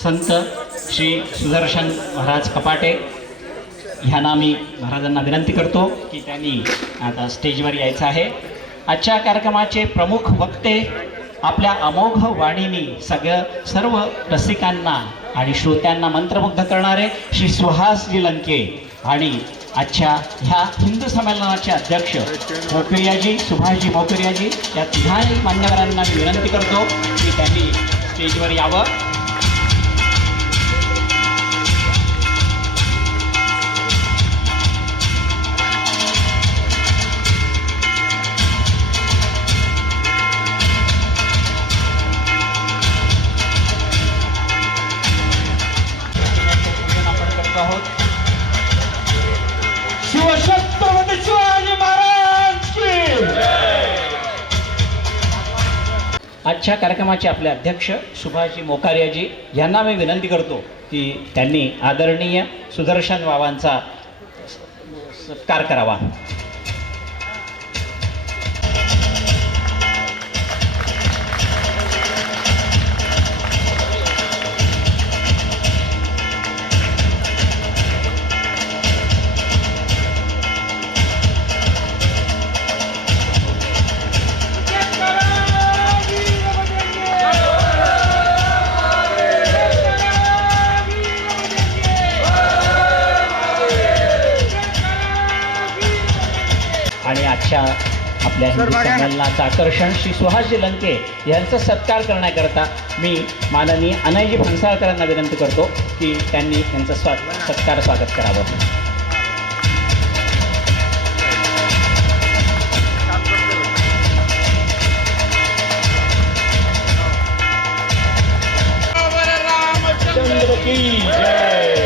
संत श्री सुदर्शन महाराज कपाटे ह्यांना मी महाराजांना विनंती करतो की त्यांनी आता स्टेजवर यायचं आहे। आजच्या कार्यक्रमाचे प्रमुख वक्ते आपल्या अमोघ वाणीने सर्व रसिकांना आणि श्रोत्यांना मंत्रमुग्ध करणारे श्री सुहासजी लंके आणि आजच्या ह्या हिंदू संमेलनाचे अध्यक्ष मोकरियाजी सुभाषजी मोकरियाजी या तिघाही मान्यवरांना मी विनंती करतो की त्यांनी स्टेजवर यावं। शिवछत्रपती शिवाजी महाराज की आजच्या कार्यक्रमाचे आपले अध्यक्ष सुभाषजी मोकारियाजी यांना मी विनंती करतो की त्यांनी आदरणीय सुदर्शन बाबांचा सत्कार करावा। आणि आजच्या आपल्या हिंदू संमेलनाचं आकर्षण श्री सुहासजी लंके यांचा सत्कार करण्याकरता मी माननीय अनयजी फणसाळकरांना विनंती करतो की त्यांनी त्यांचं सत्कार स्वागत करावं। चंद्र की जय।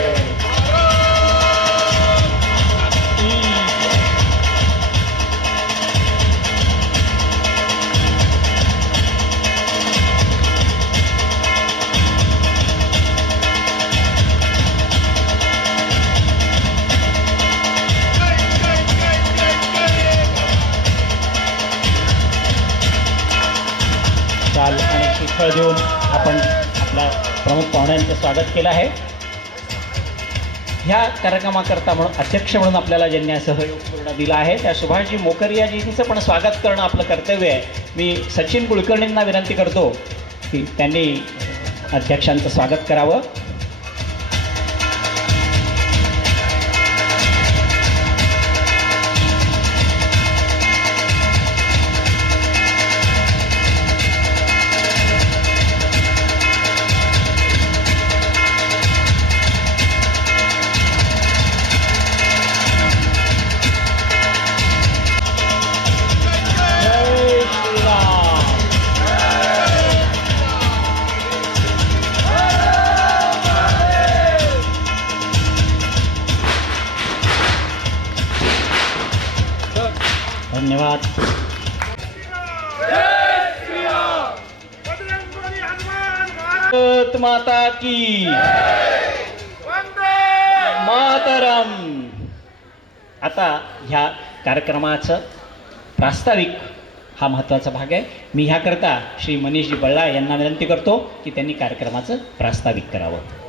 शाल आणि श्रीफळ देऊन आपण आपल्या प्रमुख पाहुण्यांचं स्वागत केलं आहे। ह्या कार्यक्रमाकरता म्हणून अध्यक्ष म्हणून आपल्याला ज्यांनी सहयोग पूर्ण दिला आहे त्या सुभाषजी मोकरियाजींचं पण स्वागत करणं आपलं कर्तव्य आहे। मी सचिन कुलकर्णींना विनंती करतो की त्यांनी अध्यक्षांचं स्वागत करावं। धन्यवाद। भारत माता की मातरम। आता ह्या कार्यक्रमाचं प्रास्ताविक हा महत्त्वाचा भाग आहे। मी ह्याकरता श्री मनीषजी बल्लाळ यांना विनंती करतो की त्यांनी कार्यक्रमाचं प्रास्ताविक करावं।